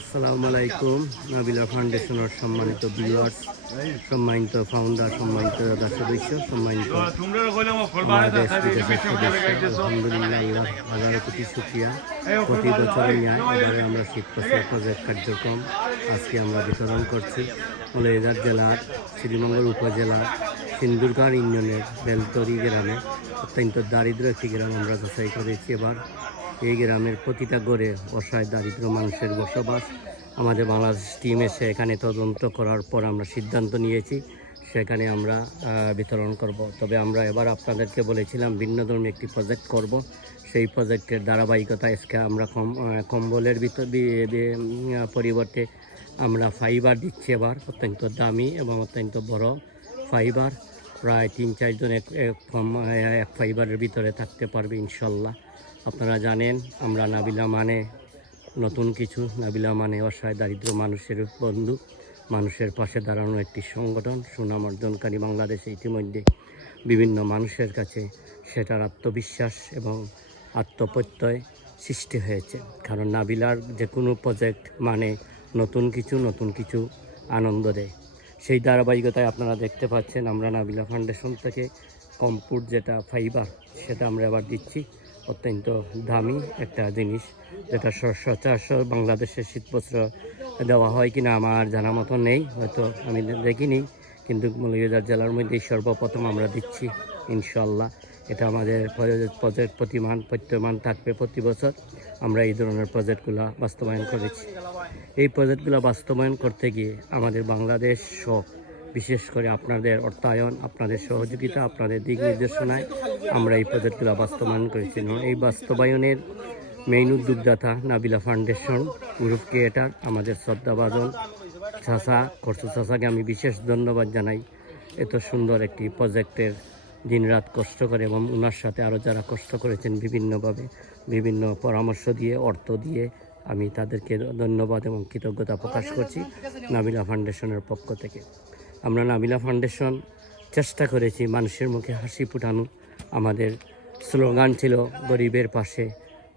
আসসালামু আলাইকুম। নাবিলা ফাউন্ডেশনের সম্মানিত ভিউয়ার্স, সম্মানিত ফাউন্ডার, সম্মানিত দাদা সদস্য, সম্মানিত বাংলাদেশ বিদেশের সদস্য, আলহামদুলিল্লাহ এবার 11 কোটি শুকরিয়া। প্রতি বছরের ন্যায় এবারে আমরা শীত বস্ত্র প্রজেক্ট কার্যক্রম আজকে আমরা বিতরণ করছি। মৌলভীবাজার জেলার শ্রীমঙ্গল উপজেলার সিন্দুরঘাট ইউনিয়নের বেলতরি গ্রামে অত্যন্ত দারিদ্র একটি গ্রাম আমরা যাচাই করেছি। এবার এই গ্রামের প্রতিটা গড়ে অসহায় দারিদ্র মানুষের বসবাস। আমাদের বাংলাদেশ টিম এসে এখানে তদন্ত করার পর আমরা সিদ্ধান্ত নিয়েছি সেখানে আমরা বিতরণ করব। তবে আমরা এবার আপনাদেরকে বলেছিলাম ভিন্ন ধর্মী একটি প্রজেক্ট করব। সেই প্রজেক্টের ধারাবাহিকতা আজকে আমরা কম্বলের পরিবর্তে আমরা ফাইবার দিচ্ছি। এবার অত্যন্ত দামি এবং অত্যন্ত বড় ফাইবার, প্রায় 3-4 জন এক ফাইবারের ভিতরে থাকতে পারবে ইনশাল্লাহ। আপনারা জানেন আমরা নাবিলা মানে নতুন কিছু, নাবিলা মানে অসহায় দারিদ্র মানুষের বন্ধু, মানুষের পাশে দাঁড়ানো একটি সংগঠন। সুনাম অর্জনকারী বাংলাদেশে ইতিমধ্যে বিভিন্ন মানুষের কাছে সেটার আত্মবিশ্বাস এবং আত্মপ্রত্যয় সৃষ্টি হয়েছে। কারণ নাবিলার যে কোনো প্রজেক্ট মানে নতুন কিছু আনন্দ দেয়। সেই ধারাবাহিকতায় আপনারা দেখতে পাচ্ছেন আমরা নাবিলা ফাউন্ডেশন থেকে কম্পুট যেটা ফাইবার সেটা আমরা আবার দিচ্ছি। অত্যন্ত দামি একটা জিনিস, যেটা সচরাচর বাংলাদেশের শীতবস্ত্র দেওয়া হয় কিনা আমার জানা মতো নেই, হয়তো আমি দেখিনি, কিন্তু মৌলভীবাজার জেলার মধ্যেই সর্বপ্রথম আমরা দিচ্ছি ইনশাল্লাহ। এটা আমাদের প্রত্যয়মান থাকবে প্রতি বছর। আমরা এই ধরনের প্রজেক্টগুলো বাস্তবায়ন করেছি। এই প্রজেক্টগুলো বাস্তবায়ন করতে গিয়ে আমাদের বাংলাদেশ সহ বিশেষ করে আপনাদের অর্থায়ন, আপনাদের সহযোগিতা, আপনাদের দিক নির্দেশনায় আমরা এই প্রজেক্টগুলো বাস্তবায়ন করেছি। এই বাস্তবায়নের মেইন উদ্যোগদাতা নাবিলা ফাউন্ডেশন গ্রুপ ক্রিয়েটার আমাদের শ্রদ্ধাভাজন চাচা খরচু চাচাকে আমি বিশেষ ধন্যবাদ জানাই। এত সুন্দর একটি প্রজেক্টের দিনরাত কষ্ট করে, এবং ওনার সাথে আরও যারা কষ্ট করেছেন বিভিন্নভাবে বিভিন্ন পরামর্শ দিয়ে, অর্থ দিয়ে, আমি তাদেরকে ধন্যবাদ এবং কৃতজ্ঞতা প্রকাশ করছি নাবিলা ফাউন্ডেশনের পক্ষ থেকে। আমরা নাবিলা ফাউন্ডেশন চেষ্টা করেছি মানুষের মুখে হাসি ফুটানো। আমাদের স্লোগান ছিল গরিবের পাশে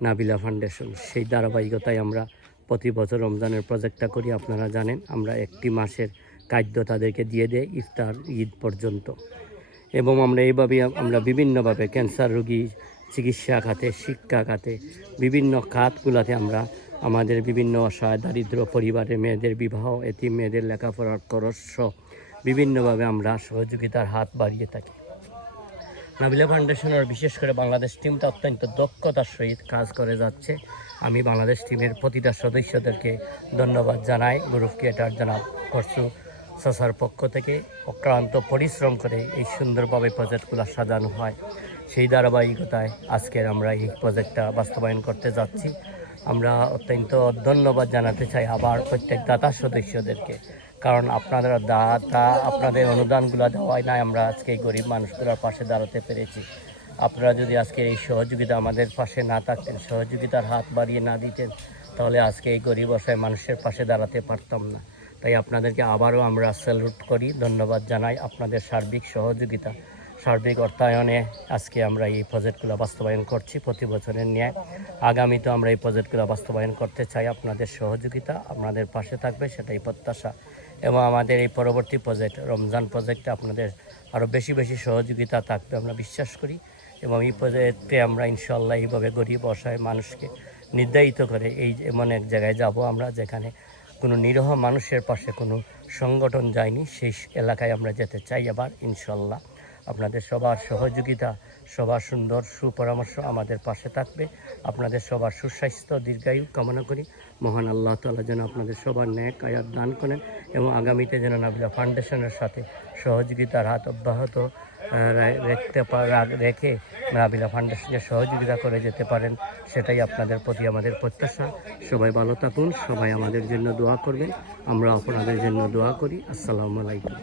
নাবিলা ফাউন্ডেশন। সেই ধারাবাহিকতায় আমরা প্রতি বছর রমজানের প্রজেক্টটা করি। আপনারা জানেন আমরা একটি মাসের খাদ্য তাদেরকে দিয়ে দেয় ইফতার ঈদ পর্যন্ত। এবং আমরা এইভাবে আমরা বিভিন্নভাবে ক্যান্সার রোগী চিকিৎসা খাতে, শিক্ষা খাতে, বিভিন্ন খাতগুলোতে আমরা আমাদের বিভিন্ন অসহায় দারিদ্র পরিবারের মেয়েদের বিবাহ, এতিম মেয়েদের লেখাপড়ার খরচ বিভিন্নভাবে আমরা সহযোগিতার হাত বাড়িয়ে থাকি। নাবিলা ফাউন্ডেশনের বিশেষ করে বাংলাদেশ টিমটা অত্যন্ত দক্ষতার সহিত কাজ করে যাচ্ছে। আমি বাংলাদেশ টিমের প্রতিটা সদস্যদেরকে ধন্যবাদ জানাই। গ্রুপ ক্রিয়েটার জনাব খরচু চাচার পক্ষ থেকে অক্লান্ত পরিশ্রম করে এই সুন্দরভাবে প্রজেক্টগুলো সাজানো হয়। সেই ধারাবাহিকতায় আজকের আমরা এই প্রজেক্টটা বাস্তবায়ন করতে যাচ্ছি। আমরা অত্যন্ত ধন্যবাদ জানাতে চাই আবার প্রত্যেক দাতা সদস্যদেরকে, কারণ আপনাদের আপনাদের অনুদানগুলো দেওয়াই না আমরা আজকে এই গরিব মানুষগুলোর পাশে দাঁড়াতে পেরেছি। আপনারা যদি আজকে এই সহযোগিতা আমাদের পাশে না থাকতেন, সহযোগিতার হাত বাড়িয়ে না দিতেন, তাহলে আজকে এই গরিব অসহায় মানুষের পাশে দাঁড়াতে পারতাম না। তাই আপনাদেরকে আবারও আমরা স্যালুট করি, ধন্যবাদ জানাই। আপনাদের সার্বিক সহযোগিতা, সার্বিক অর্থায়নে আজকে আমরা এই প্রজেক্টগুলো বাস্তবায়ন করছি প্রতি বছরের ন্যায়। আগামীতেও আমরা এই প্রজেক্টগুলো বাস্তবায়ন করতে চাই। আপনাদের সহযোগিতা আপনাদের পাশে থাকবে সেটাই প্রত্যাশা। এবং আমাদের এই পরবর্তী প্রজেক্ট রমজান প্রজেক্টে আপনাদের আরও বেশি সহযোগিতা থাকবে আমরা বিশ্বাস করি। এবং এই প্রজেক্টে আমরা ইনশাল্লাহ এইভাবে গরিব অসহায় মানুষকে নির্ধারিত করে এমন এক জায়গায় যাব আমরা যেখানে কোনো নিরহ মানুষের পাশে কোনো সংগঠন যায়নি, সেই এলাকায় আমরা যেতে চাই আবার ইনশাল্লাহ। আপনাদের সবার সহযোগিতা, সবার সুন্দর সুপরামর্শ আমাদের পাশে থাকবে। আপনাদের সবার সুস্বাস্থ্য দীর্ঘায়ু কামনা করি। মহান আল্লাহ তাআলা যেন আপনাদের সবার ন্যাক আয়াত দান করেন, এবং আগামীতে যেন নাবিলা ফাউন্ডেশনের সাথে সহযোগিতার হাত অব্যাহত রেখে নাবিলা ফাউন্ডেশনকে সহযোগিতা করে যেতে পারেন, সেটাই আপনাদের প্রতি আমাদের প্রত্যাশা। সবাই ভালো থাকুন, সবাই আমাদের জন্য দোয়া করবেন, আমরা আপনাদের জন্য দোয়া করি। আসসালামু আলাইকুম।